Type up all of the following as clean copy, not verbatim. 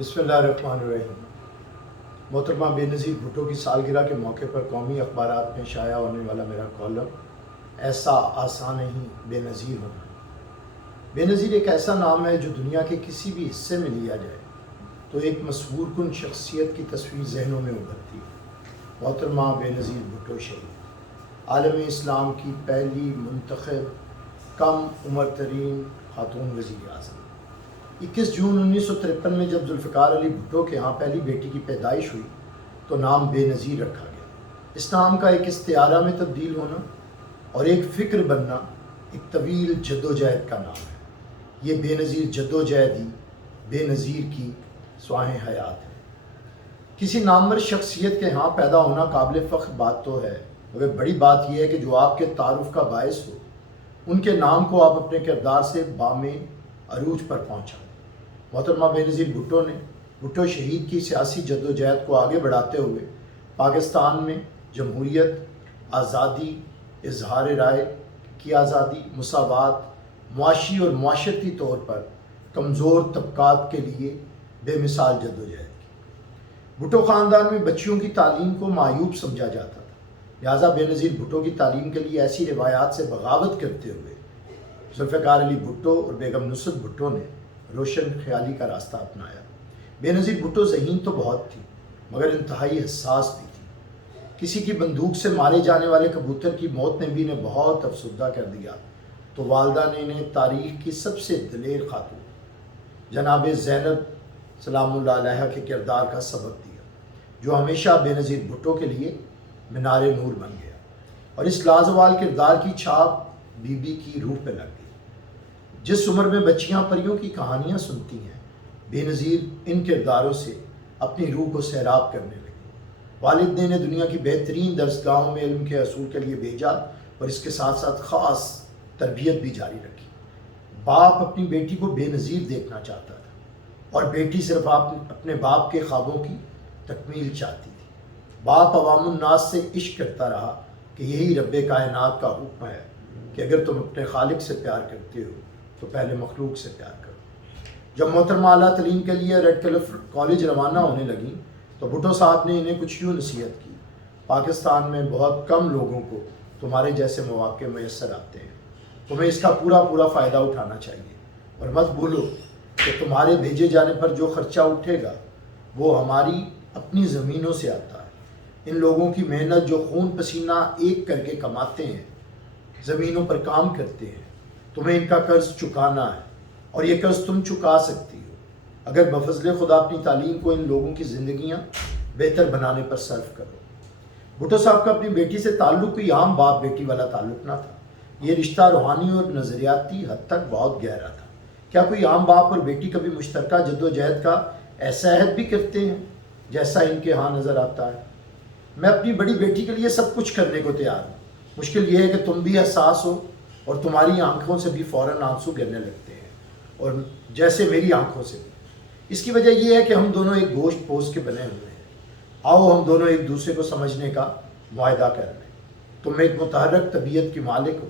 بسم اللہ الرحمن الرحیم۔ محترمہ بے نظیر بھٹو کی سالگرہ کے موقع پر قومی اخبارات میں شائع ہونے والا میرا کالم ایسا آسان نہیں بے نظیر ہونا۔ بے نظیر ایک ایسا نام ہے جو دنیا کے کسی بھی حصے میں لیا جائے تو ایک مسحور کن شخصیت کی تصویر ذہنوں میں ابھرتی ہے۔ محترمہ بے نظیر بھٹو شہید، عالم اسلام کی پہلی منتخب کم عمر ترین خاتون وزیر اعظم۔ 21 جون 1953 میں جب ذوالفقار علی بھٹو کے ہاں پہلی بیٹی کی پیدائش ہوئی تو نام بے نظیر رکھا گیا۔ اس نام کا ایک استعارہ میں تبدیل ہونا اور ایک فکر بننا ایک طویل جدوجہد کا نام ہے۔ یہ بے نظیر جدوجہد ہی بے نظیر کی سواہیں حیات ہے۔ کسی نامور شخصیت کے ہاں پیدا ہونا قابل فخر بات تو ہے، مگر بڑی بات یہ ہے کہ جو آپ کے تعارف کا باعث ہو، ان کے نام کو آپ اپنے کردار سے بام عروج پر پہنچا۔ محترمہ بے نظیر بھٹو نے بھٹو شہید کی سیاسی جدوجہد کو آگے بڑھاتے ہوئے پاکستان میں جمہوریت، آزادی، اظہار رائے کی آزادی، مساوات، معاشی اور معاشرتی طور پر کمزور طبقات کے لیے بے مثال جدوجہد کی۔ بھٹو خاندان میں بچیوں کی تعلیم کو معیوب سمجھا جاتا تھا، لہٰذا بے نظیر بھٹو کی تعلیم کے لیے ایسی روایات سے بغاوت کرتے ہوئے ذوالفقار علی بھٹو اور بیگم نصرت بھٹو نے روشن خیالی کا راستہ اپنایا۔ بے نظیر بھٹو ذہین تو بہت تھی مگر انتہائی حساس بھی تھی۔ کسی کی بندوق سے مارے جانے والے کبوتر کی موت نے بھی انہیں بہت افسردہ کر دیا تو والدہ نے انہیں تاریخ کی سب سے دلیر خاتون جناب زینب سلام اللہ علیہ کے کردار کا سبق دیا، جو ہمیشہ بے نظیر بھٹو کے لیے مینار نور بن گیا، اور اس لازوال کردار کی چھاپ بی بی کی روح پہ لگ گئی۔ جس عمر میں بچیاں پریوں کی کہانیاں سنتی ہیں، بے نظیر ان کرداروں سے اپنی روح کو سیراب کرنے لگی۔ والد نے انہیں دنیا کی بہترین درسگاہوں میں علم کے حصول کے لیے بھیجا اور اس کے ساتھ ساتھ خاص تربیت بھی جاری رکھی۔ باپ اپنی بیٹی کو بے نظیر دیکھنا چاہتا تھا اور بیٹی صرف اپنے باپ کے خوابوں کی تکمیل چاہتی تھی۔ باپ عوام الناس سے عشق کرتا رہا کہ یہی رب کائنات کا حکم ہے کہ اگر تم اپنے خالق سے پیار کرتے ہو تو پہلے مخلوق سے پیار کرو۔ جب محترمہ اعلیٰ تعلیم کے لیے ریڈ کلف کالج روانہ ہونے لگیں تو بھٹو صاحب نے انہیں کچھ یوں نصیحت کی: پاکستان میں بہت کم لوگوں کو تمہارے جیسے مواقع میسر آتے ہیں، تمہیں اس کا پورا فائدہ اٹھانا چاہیے، اور مت بھولو کہ تمہارے بھیجے جانے پر جو خرچہ اٹھے گا وہ ہماری اپنی زمینوں سے آتا ہے۔ ان لوگوں کی محنت جو خون پسینہ ایک کر کے کماتے ہیں، زمینوں پر کام کرتے ہیں، تمہیں ان کا قرض چکانا ہے، اور یہ قرض تم چکا سکتی ہو اگر بفضل خدا اپنی تعلیم کو ان لوگوں کی زندگیاں بہتر بنانے پر صرف کرو۔ بھٹو صاحب کا اپنی بیٹی سے تعلق کوئی عام باپ بیٹی والا تعلق نہ تھا، یہ رشتہ روحانی اور نظریاتی حد تک بہت گہرا تھا۔ کیا کوئی عام باپ اور بیٹی کبھی مشترکہ جدوجہد کا ایسا عہد بھی کرتے ہیں جیسا ان کے ہاں نظر آتا ہے؟ میں اپنی بڑی بیٹی کے لیے سب کچھ کرنے کو تیار ہوں، مشکل یہ ہے کہ تم بھی حساس ہو اور تمہاری آنکھوں سے بھی فوراً آنسو گرنے لگتے ہیں، اور جیسے میری آنکھوں سے بھی۔ اس کی وجہ یہ ہے کہ ہم دونوں ایک گوشت پوست کے بنے ہوئے ہیں۔ آؤ ہم دونوں ایک دوسرے کو سمجھنے کا معاہدہ کر لیں۔ تم ایک متحرک طبیعت کی مالک ہو۔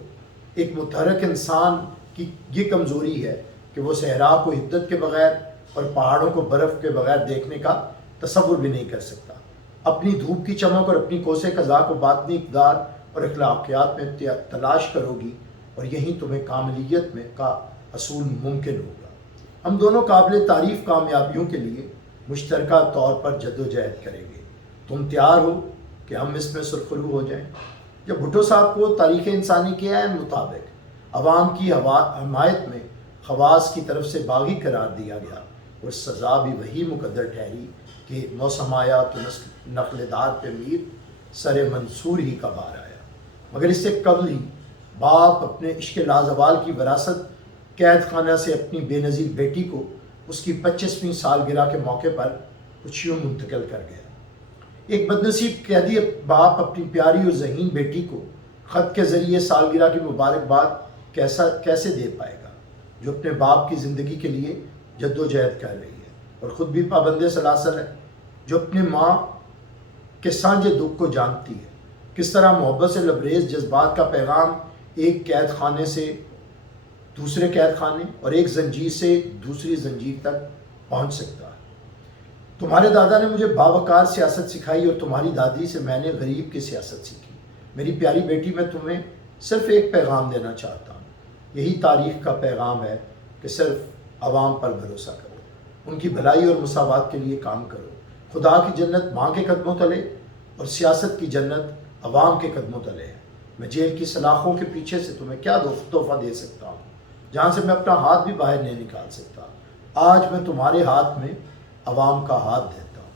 ایک متحرک انسان کی یہ کمزوری ہے کہ وہ صحرا کو حدت کے بغیر اور پہاڑوں کو برف کے بغیر دیکھنے کا تصور بھی نہیں کر سکتا۔ اپنی دھوپ کی چمک اور اپنی کوسے قضا کو باطنی اقدار اور اخلاقیات میں تلاش کرو گی، اور یہیں تمہیں کاملیت میں کا حصول ممکن ہوگا۔ ہم دونوں قابل تعریف کامیابیوں کے لیے مشترکہ طور پر جدوجہد کریں گے۔ تم تیار ہو کہ ہم اس میں سرخرو ہو جائیں؟ جب بھٹو صاحب کو تاریخ انسانی کے عین مطابق عوام کی حمایت میں خواص کی طرف سے باغی قرار دیا گیا اور سزا بھی وہی مقدر ٹھہری کہ موسم آیا تو نقل دار پہ میر سر منصور ہی کا بار آیا۔ مگر اس سے قبل ہی باپ اپنے عشق لازوال کی وراثت قید خانہ سے اپنی بے نظیر بیٹی کو اس کی 25ویں سالگرہ کے موقع پر کچھ یوں منتقل کر گیا۔ ایک بدنصیب قیدی باپ اپنی پیاری اور ذہین بیٹی کو خط کے ذریعے سالگرہ کی مبارکباد کیسے دے پائے گا، جو اپنے باپ کی زندگی کے لیے جدوجہد کر رہی ہے اور خود بھی پابند سلاسل ہے، جو اپنے ماں کے سانجے دکھ کو جانتی ہے؟ کس طرح محبت سے لبریز جذبات کا پیغام ایک قید خانے سے دوسرے قید خانے اور ایک زنجیر سے دوسری زنجیر تک پہنچ سکتا ہے؟ تمہارے دادا نے مجھے باوقار سیاست سکھائی اور تمہاری دادی سے میں نے غریب کی سیاست سیکھی۔ میری پیاری بیٹی، میں تمہیں صرف ایک پیغام دینا چاہتا ہوں۔ یہی تاریخ کا پیغام ہے کہ صرف عوام پر بھروسہ کرو، ان کی بھلائی اور مساوات کے لیے کام کرو۔ خدا کی جنت ماں کے قدموں تلے اور سیاست کی جنت عوام کے قدموں تلے ہے۔ میں جیل کی سلاخوں کے پیچھے سے تمہیں کیا تحفہ دے سکتا ہوں، جہاں سے میں اپنا ہاتھ بھی باہر نہیں نکال سکتا۔ آج میں تمہارے ہاتھ میں عوام کا ہاتھ دیتا ہوں،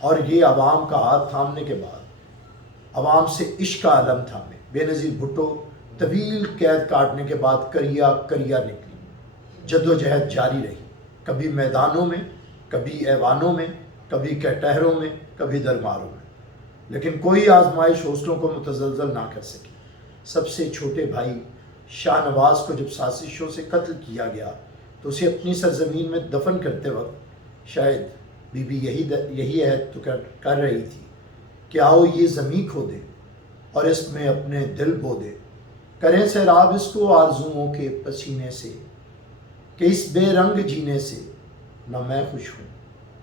اور یہ عوام کا ہاتھ تھامنے کے بعد عوام سے عشق کا علم تھامے۔ بے نظیر بھٹو طویل قید کاٹنے کے بعد کریا نکلی، جدوجہد جاری رہی، کبھی میدانوں میں، کبھی ایوانوں میں، کبھی کٹہروں میں، کبھی درباروں میں، لیکن کوئی آزمائش حوصلوں کو متزلزل نہ کر سکی۔ سب سے چھوٹے بھائی شاہ نواز کو جب سازشوں سے قتل کیا گیا تو اسے اپنی سرزمین میں دفن کرتے وقت شاید بی بی یہی عہد تو کر رہی تھی کہ آؤ یہ زمیں کھو دے اور اس میں اپنے دل بو دے، کریں سیراب اس کو آرزوؤں کے پسینے سے، کہ اس بے رنگ جینے سے نہ میں خوش ہوں،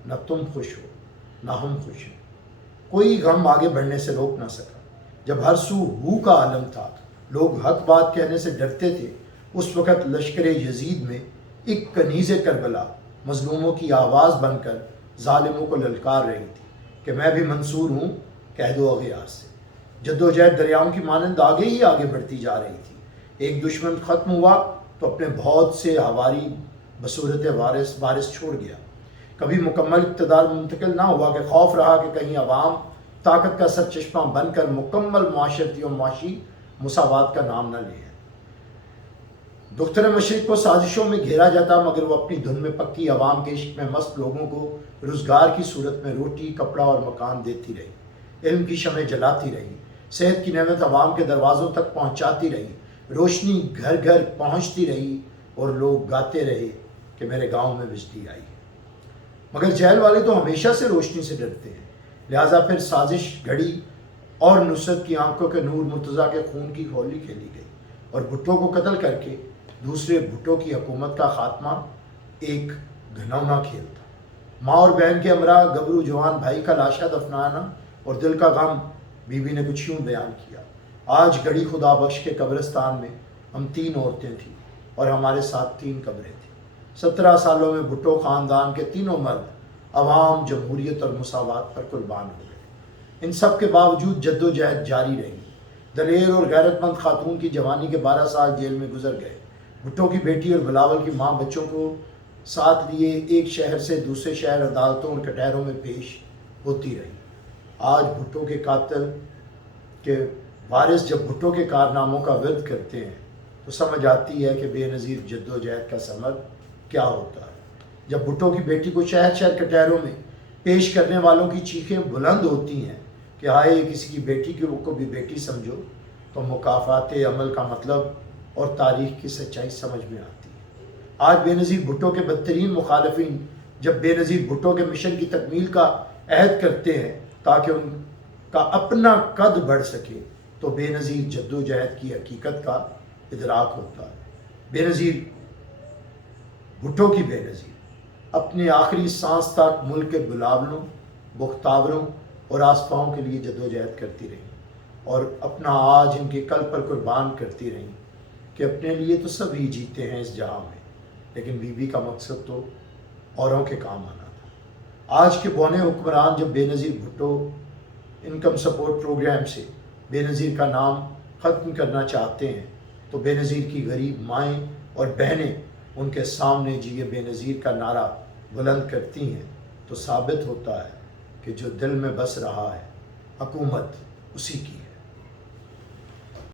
نہ تم خوش ہو، نہ ہم خوش ہیں۔ کوئی غم آگے بڑھنے سے روک نہ سکا۔ جب ہر سو ہو کا عالم تھا، لوگ حق بات کہنے سے ڈرتے تھے، اس وقت لشکر یزید میں ایک کنیز کربلا مظلوموں کی آواز بن کر ظالموں کو للکار رہی تھی کہ میں بھی منصور ہوں قید و اغیار سے۔ جدوجہد دریاؤں کی مانند آگے ہی آگے بڑھتی جا رہی تھی۔ ایک دشمن ختم ہوا تو اپنے بہت سے ہواری بصورت وارث چھوڑ گیا۔ کبھی مکمل اقتدار منتقل نہ ہوا کہ خوف رہا کہ کہیں عوام طاقت کا سرچشمہ بن کر مکمل معاشرتی و معاشی مساوات کا نام نہ لے۔ دختر مشرق کو سازشوں میں گھیرا جاتا، مگر وہ اپنی دھن میں پکی عوام کے عشق میں مست لوگوں کو روزگار کی صورت میں روٹی، کپڑا اور مکان دیتی رہی، علم کی شمع جلاتی رہی، صحت کی نعمت عوام کے دروازوں تک پہنچاتی رہی، روشنی گھر گھر پہنچتی رہی، اور لوگ گاتے رہے کہ میرے گاؤں میں بجلی آئی۔ مگر جیل والے تو ہمیشہ سے روشنی سے ڈرتے ہیں، لہٰذا پھر سازش گھڑی اور نصرت کی آنکھوں کے نور مرتضیٰ کے خون کی ہولی کھیلی گئی، اور بھٹو کو قتل کر کے دوسرے بھٹو کی حکومت کا خاتمہ ایک گھنونا کھیل تھا۔ ماں اور بہن کے ہمراہ گبرو جوان بھائی کا لاشا دفنانا اور دل کا غم بی بی نے کچھ یوں بیان کیا: آج گڑی خدا بخش کے قبرستان میں ہم 3 عورتیں تھیں اور ہمارے ساتھ 3 قبریں تھیں۔ 17 سالوں میں بھٹو خاندان کے تینوں مرد عوام، جمہوریت اور مساوات پر قربان ہو گئے۔ ان سب کے باوجود جدوجہد جاری رہی۔ دلیر اور غیرت مند خاتون کی جوانی کے 12 سال جیل میں گزر گئے۔ بھٹو کی بیٹی اور بلاول کی ماں بچوں کو ساتھ لیے ایک شہر سے دوسرے شہر عدالتوں اور کٹہروں میں پیش ہوتی رہی۔ آج بھٹو کے قاتل کے وارث جب بھٹو کے کارناموں کا ورد کرتے ہیں تو سمجھ آتی ہے کہ بے نظیر جدوجہد کا ثمر کیا ہوتا ہے۔ جب بھٹو کی بیٹی کو شہر شہر کٹہروں میں پیش کرنے والوں کی چیخیں بلند ہوتی ہیں کہ ہائے کسی کی بیٹی کو بھی بیٹی سمجھو، تو مکافات عمل کا مطلب اور تاریخ کی سچائی سمجھ میں آتی ہے۔ آج بے نظیر بھٹو کے بدترین مخالفین جب بے نظیر بھٹو کے مشن کی تکمیل کا عہد کرتے ہیں تاکہ ان کا اپنا قد بڑھ سکے، تو بے نظیر جدوجہد کی حقیقت کا ادراک ہوتا ہے۔ بے نظیر بھٹو کی بے نظیر اپنے آخری سانس تک ملک کے بلاولوں، بختاوروں اور آسپاؤں کے لیے جدوجہد کرتی رہی، اور اپنا آج ان کے کل پر قربان کرتی رہی کہ اپنے لیے تو سبھی جیتے ہیں اس جہاں میں، لیکن بی بی کا مقصد تو اوروں کے کام آنا تھا۔ آج کے بونے حکمران جب بے نظیر بھٹو انکم سپورٹ پروگرام سے بے نظیر کا نام ختم کرنا چاہتے ہیں تو بے نظیر کی غریب مائیں اور بہنیں ان کے سامنے جی بے نظیر کا نعرہ بلند کرتی ہیں، تو ثابت ہوتا ہے کہ جو دل میں بس رہا ہے حکومت اسی کی ہے۔